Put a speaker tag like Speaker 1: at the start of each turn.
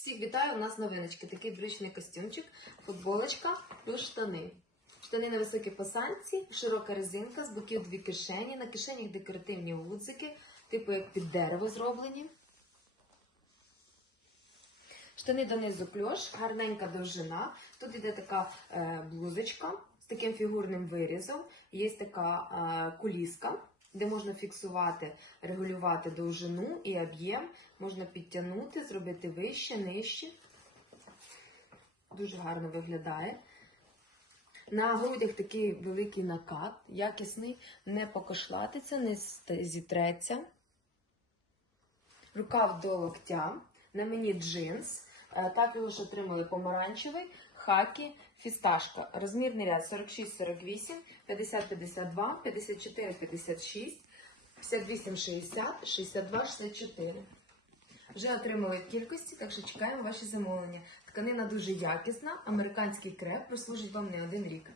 Speaker 1: Всіх вітаю! У нас новиночки. Такий брючний костюмчик, футболочка плюс штани. Штани на високій посадці, широка резинка, з боків дві кишені. На кишенях декоративні гудзики, типу як під дерево зроблені. Штани донизу кльош, гарненька довжина. Тут іде така е, блузочка з таким фігурним вирізом. Є така е, куліска, де можна фіксувати, регулювати довжину і об'єм. Можна підтягнути, зробити вище, нижче. Дуже гарно виглядає. На грудях такий великий накат, якісний, не покошлатиться, не зітреться. Рукав до локтя. На мені джинс. Е, Також отримали помаранчевий, хакі, фісташка. Розмірний ряд 46-48, 50-52, 54-56, 58-60, 62-64. Вже отримали в кількості, так що чекаємо ваші замовлення. Тканина дуже якісна, американський креп прослужить вам не один рік.